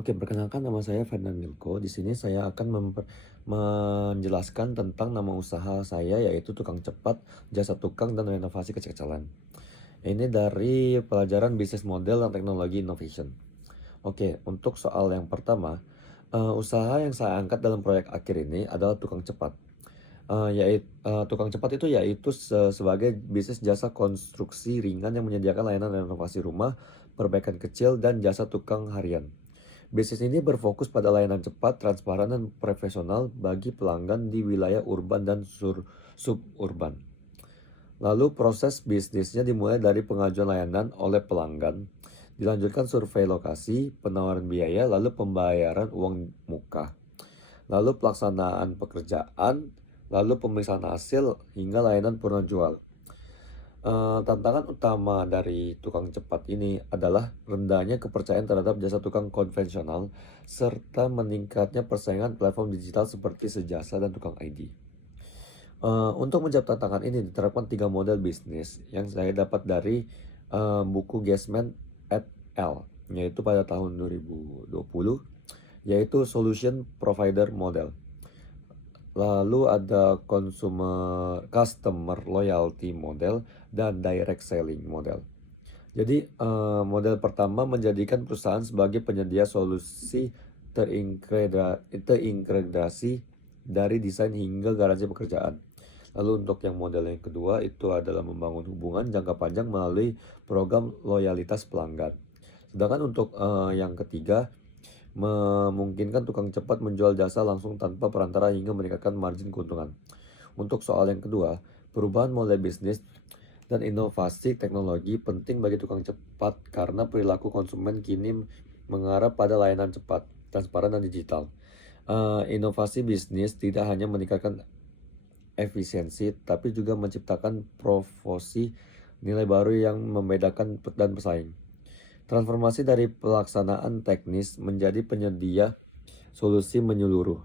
Oke, perkenalkan nama saya Fernand Milko. Di sini saya akan menjelaskan tentang nama usaha saya yaitu Tukang Cepat, Jasa Tukang dan Renovasi Kecil-kecilan. Ini dari pelajaran bisnis model dan teknologi innovation. Oke, untuk soal yang pertama, usaha yang saya angkat dalam proyek akhir ini adalah Tukang Cepat. Tukang Cepat itu yaitu sebagai bisnis jasa konstruksi ringan yang menyediakan layanan renovasi rumah, perbaikan kecil, dan jasa tukang harian. Bisnis ini berfokus pada layanan cepat, transparan, dan profesional bagi pelanggan di wilayah urban dan suburban. Lalu proses bisnisnya dimulai dari pengajuan layanan oleh pelanggan, dilanjutkan survei lokasi, penawaran biaya, lalu pembayaran uang muka, lalu pelaksanaan pekerjaan, lalu pemeriksaan hasil, hingga layanan purna jual. Tantangan utama dari tukang cepat ini adalah rendahnya kepercayaan terhadap jasa tukang konvensional serta meningkatnya persaingan platform digital seperti Sejasa dan Tukang ID. Untuk menjawab tantangan ini diterapkan 3 model bisnis yang saya dapat dari buku Gassman et al. Yaitu pada tahun 2020, yaitu Solution Provider Model. Lalu ada customer loyalty model dan direct selling model. Jadi model pertama menjadikan perusahaan sebagai penyedia solusi terintegrasi dari desain hingga garansi pekerjaan. Lalu untuk yang model yang kedua itu adalah membangun hubungan jangka panjang melalui program loyalitas pelanggan. Sedangkan untuk yang ketiga memungkinkan tukang cepat menjual jasa langsung tanpa perantara hingga meningkatkan margin keuntungan. Untuk soal yang kedua, perubahan model bisnis dan inovasi teknologi penting bagi tukang cepat karena perilaku konsumen kini mengarah pada layanan cepat, transparan, dan digital. Inovasi bisnis tidak hanya meningkatkan efisiensi, tapi juga menciptakan promosi nilai baru yang membedakan dan pesaing. Transformasi dari pelaksanaan teknis menjadi penyedia solusi menyeluruh.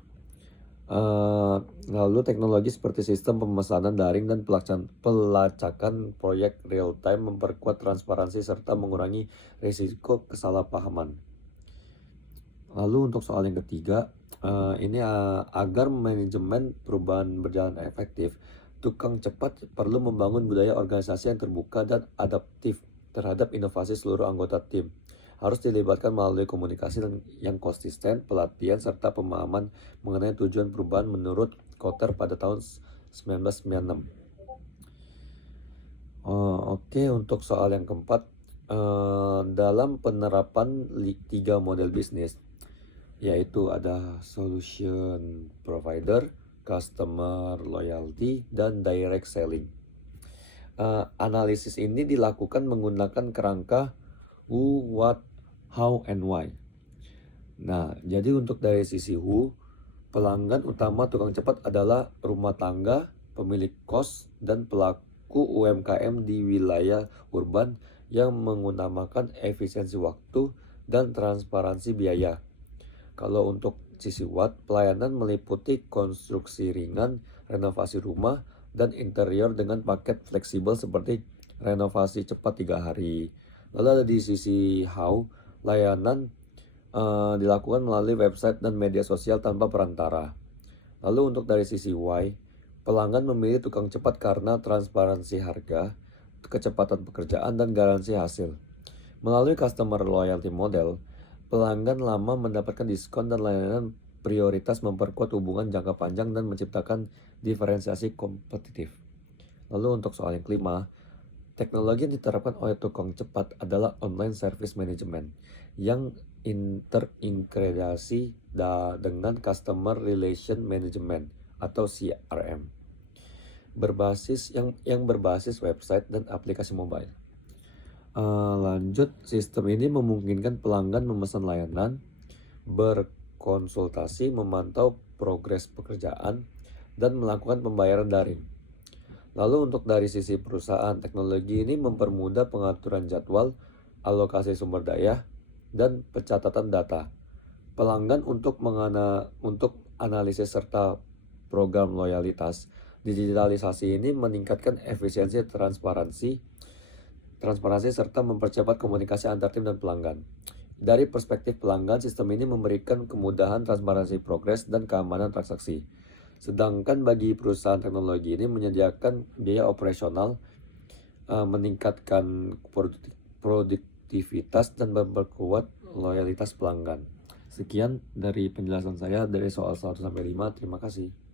Lalu teknologi seperti sistem pemesanan daring dan pelacakan proyek real time memperkuat transparansi serta mengurangi risiko kesalahpahaman. Lalu untuk soal yang ketiga, agar manajemen perubahan berjalan efektif, tukang cepat perlu membangun budaya organisasi yang terbuka dan adaptif terhadap inovasi seluruh anggota tim. Harus dilibatkan melalui komunikasi yang konsisten, pelatihan, serta pemahaman mengenai tujuan perubahan menurut Kotter pada tahun 1996. Oke, untuk soal yang keempat, dalam penerapan 3 model bisnis, yaitu ada solution provider, customer loyalty, dan direct selling. Analisis ini dilakukan menggunakan kerangka who, what, how, and why. Nah, jadi untuk dari sisi who, pelanggan utama tukang cepat adalah rumah tangga, pemilik kos, dan pelaku UMKM di wilayah urban yang mengutamakan efisiensi waktu dan transparansi biaya. Kalau untuk sisi what, pelayanan meliputi konstruksi ringan, renovasi rumah, dan interior dengan paket fleksibel seperti renovasi cepat 3 hari. Lalu ada di sisi how, layanan dilakukan melalui website dan media sosial tanpa perantara. Lalu untuk dari sisi why, pelanggan memilih tukang cepat karena transparansi harga, kecepatan pekerjaan, dan garansi hasil. Melalui customer loyalty model, pelanggan lama mendapatkan diskon dan layanan prioritas memperkuat hubungan jangka panjang dan menciptakan diferensiasi kompetitif. Lalu untuk soal yang kelima, teknologi yang diterapkan oleh tukang cepat adalah online service management yang terintegrasi dengan customer relation management atau CRM berbasis website dan aplikasi mobile. Lanjut, sistem ini memungkinkan pelanggan memesan layanan, berkonsultasi, memantau progres pekerjaan, dan melakukan pembayaran daring. Lalu untuk dari sisi perusahaan, teknologi ini mempermudah pengaturan jadwal, alokasi sumber daya, dan pencatatan data. Pelanggan untuk analisis serta program loyalitas. Digitalisasi ini meningkatkan efisiensi transparansi serta mempercepat komunikasi antar tim dan pelanggan. Dari perspektif pelanggan, sistem ini memberikan kemudahan, transparansi progres, dan keamanan transaksi. Sedangkan bagi perusahaan teknologi ini menyediakan biaya operasional, meningkatkan produktivitas, dan memperkuat loyalitas pelanggan. Sekian dari penjelasan saya dari soal 1 sampai 5. Terima kasih.